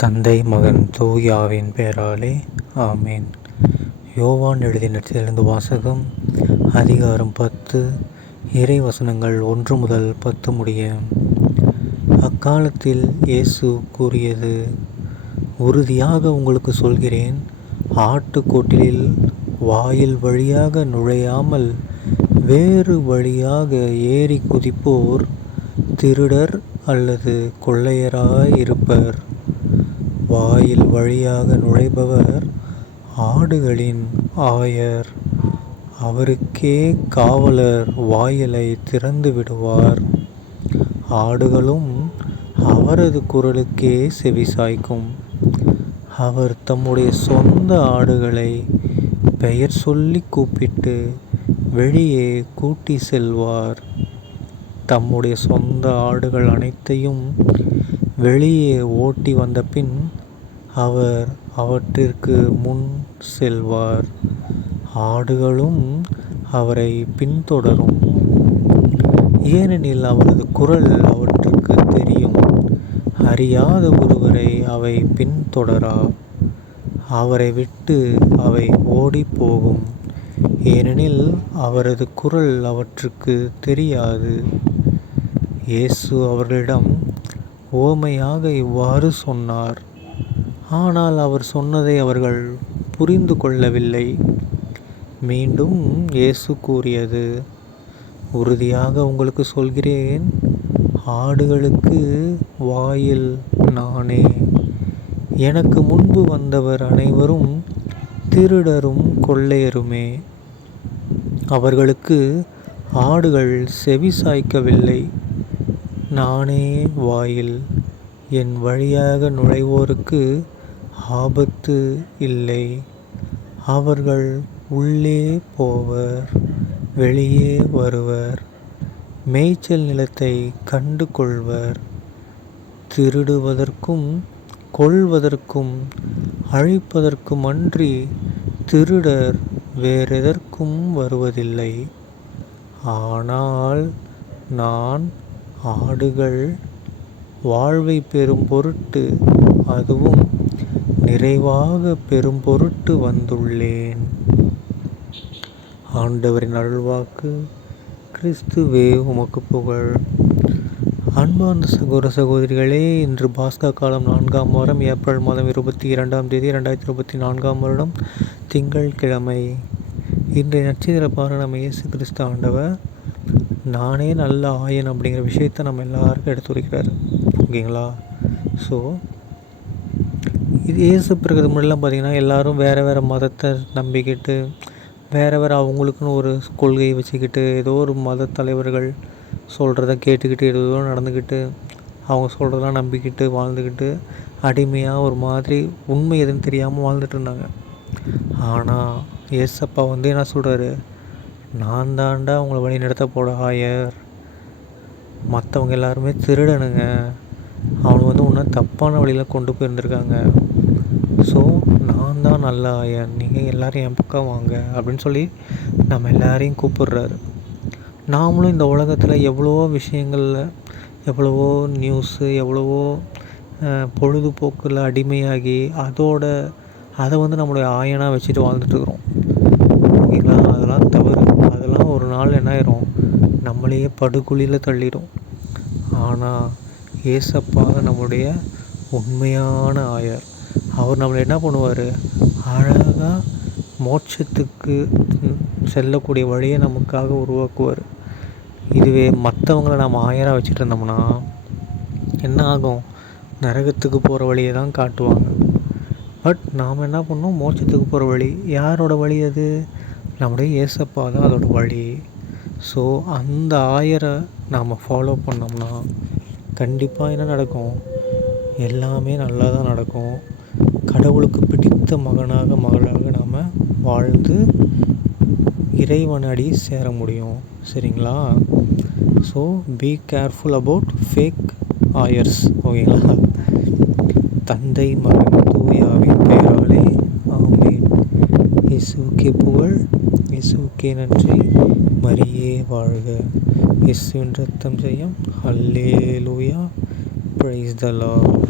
தந்தை மகன் தூய ஆவியின் பெயராலே ஆமேன். யோவான் எழுதிய நற்செய்தியிலிருந்து வாசகம். அதிகாரம் 10, இறை வசனங்கள் 1 முதல் 10 முடிய. அக்காலத்தில் இயேசு கூறியது: உறுதியாக உங்களுக்கு சொல்கிறேன், ஆட்டுக்கொட்டிலில் வாயில் வழியாக நுழையாமல் வேறு வழியாக ஏறி குதிப்போர் திருடர் அல்லது கொள்ளையராயிருப்பர். வாயில் வழியாக நுழைபவர் ஆடுகளின் ஆயர். அவருக்கே காவலர் வாயிலை திறந்து விடுவார். ஆடுகளும் அவரது குரலுக்கே செவிசாய்க்கும். அவர் தம்முடைய சொந்த ஆடுகளை பெயர் சொல்லி கூப்பிட்டு வெளியே கூட்டி செல்வார். தம்முடைய சொந்த ஆடுகள் அனைத்தையும் வெளியே ஓட்டி வந்த பின் அவர் அவற்றிற்கு முன் செல்வார். ஆடுகளும் அவரை பின்தொடரும், ஏனெனில் அவரது குரல் அவற்றுக்கு தெரியும். அறியாத ஒருவரை அவை பின்தொடரா. அவரை விட்டு அவை ஓடிப்போகும், ஏனெனில் அவரது குரல் அவற்றுக்கு தெரியாது. இயேசு அவர்களிடம் உவமையாக இவ்வாறு சொன்னார். ஆனால் அவர் சொன்னதை அவர்கள் புரிந்து கொள்ளவில்லை. மீண்டும் இயேசு கூறியது: உறுதியாக உங்களுக்கு சொல்கிறேன், ஆடுகளுக்கு வாயில் நானே. எனக்கு முன்பு வந்தவர் அனைவரும் திருடரும் கொள்ளையருமே. அவர்களுக்கு ஆடுகள் செவி சாய்க்கவில்லை. நானே வாயில். என் வழியாக நுழைவோருக்கு ஆபத்து இல்லை. அவர்கள் உள்ளே போவர், வெளியே வருவர், மேய்ச்சல் நிலத்தை கண்டு கொள்வர். திருடுவதற்கும் கொல்வதற்கும் அழிப்பதற்கும் அன்றி திருடர் வேறெதற்கும் வருவதில்லை. ஆனால் நான் ஆடுகள் வாழ்வை பெறும் பொருட்டு, அதுவும் நிறைவாக பெறும் பொருட்டு வந்துள்ளேன். ஆண்டவரின் அருள்வாக்கு. கிறிஸ்துவே உமக்கு புகழ். அன்பார்ந்த சகோதர சகோதரிகளே, இன்று பாஸ்கா காலம் 4ஆம் வாரம், ஏப்ரல் மாதம் 22ஆம் தேதி 2024ஆம் வருடம், திங்கட்கிழமை. இன்றைய நற்செய்தியில் பாருங்கள், நம்ம இயேசு கிறிஸ்து ஆண்டவர் நானே நல்ல ஆயன் அப்படிங்கிற விஷயத்தை நம்ம எல்லாருக்கும் எடுத்துரைக்கிறாரு. ஓகேங்களா? ஸோ இது இயேசு பிறகு முன்னெல்லாம் பார்த்திங்கன்னா எல்லோரும் வேறு மதத்தை நம்பிக்கிட்டு, வேறு அவங்களுக்குன்னு ஒரு கொள்கையை வச்சுக்கிட்டு, ஏதோ ஒரு மத தலைவர்கள் சொல்கிறத கேட்டுக்கிட்டு, ஏதோ நடந்துக்கிட்டு, அவங்க சொல்கிறதெல்லாம் நம்பிக்கிட்டு வாழ்ந்துக்கிட்டு, அடிமையாக ஒரு மாதிரி உண்மை எதுன்னு தெரியாமல் வாழ்ந்துட்டு இருந்தாங்க. ஆனால் ஏசப்பா என்ன சொல்கிறாரு: நான் தாண்டா உங்களை வழி நடத்த போட ஆயர். மற்றவங்க எல்லாருமே திருடனுங்க. அவனை உன்னை தப்பான வழியில் கொண்டு போயிருந்துருக்காங்க. ஸோ நான் தான் நல்ல ஆயன், நீங்கள் எல்லோரும் என் பக்கம் வாங்க அப்படின்னு சொல்லி நம்ம எல்லாரையும் கூப்பிடுறாரு. நாமளும் இந்த உலகத்தில் எவ்வளவோ விஷயங்களில், எவ்வளவோ நியூஸு, எவ்வளவோ பொழுதுபோக்கில் அடிமையாகி அதை நம்மளுடைய ஆயனாக வச்சுட்டு வாழ்ந்துட்டுருக்குறோம். ஓகேங்களா? அதெல்லாம் தவறு. அதெல்லாம் ஒரு நாள் என்ன ஆயிரும், நம்மளையே படுகுழியில் தள்ளிடும். ஆனால் ஏசப்பா நம்முடைய உண்மையான ஆயர். அவர் நம்மளை என்ன பண்ணுவார், அழகாக மோட்சத்துக்கு செல்லக்கூடிய வழியை நமக்காக உருவாக்குவார். இதுவே மற்றவங்கள நம்ம ஆயராக வச்சுட்டு இருந்தோம்னா என்ன ஆகும், நரகத்துக்கு போகிற வழியை தான் காட்டுவாங்க. பட் நாம் என்ன பண்ணோம், மோட்சத்துக்கு போகிற வழி. யாரோட வழி அது? நம்முடைய ஏசப்பா தான் அதோட வழி. ஸோ அந்த ஆயரை நாம் ஃபாலோ பண்ணோம்னா கண்டிப்பாக என்ன நடக்கும், எல்லாமே நல்லா தான் நடக்கும். கடவுளுக்கு பிடித்த மகளாக நாம் வாழ்ந்து இறைவனடி சேர முடியும். சரிங்களா? So be careful about fake ஆயர்ஸ். ஓகேங்களா? தந்தை மகன் தூய ஆவியின் பெயராலே ஆமேன். இயேசுவுக்கே புகழ், இயேசுவுக்கே நன்றி, மரியே வாழ்க. இயேசுவின் ரத்தம் ஜெயம். அல்லேலூயா. Praise the Lord.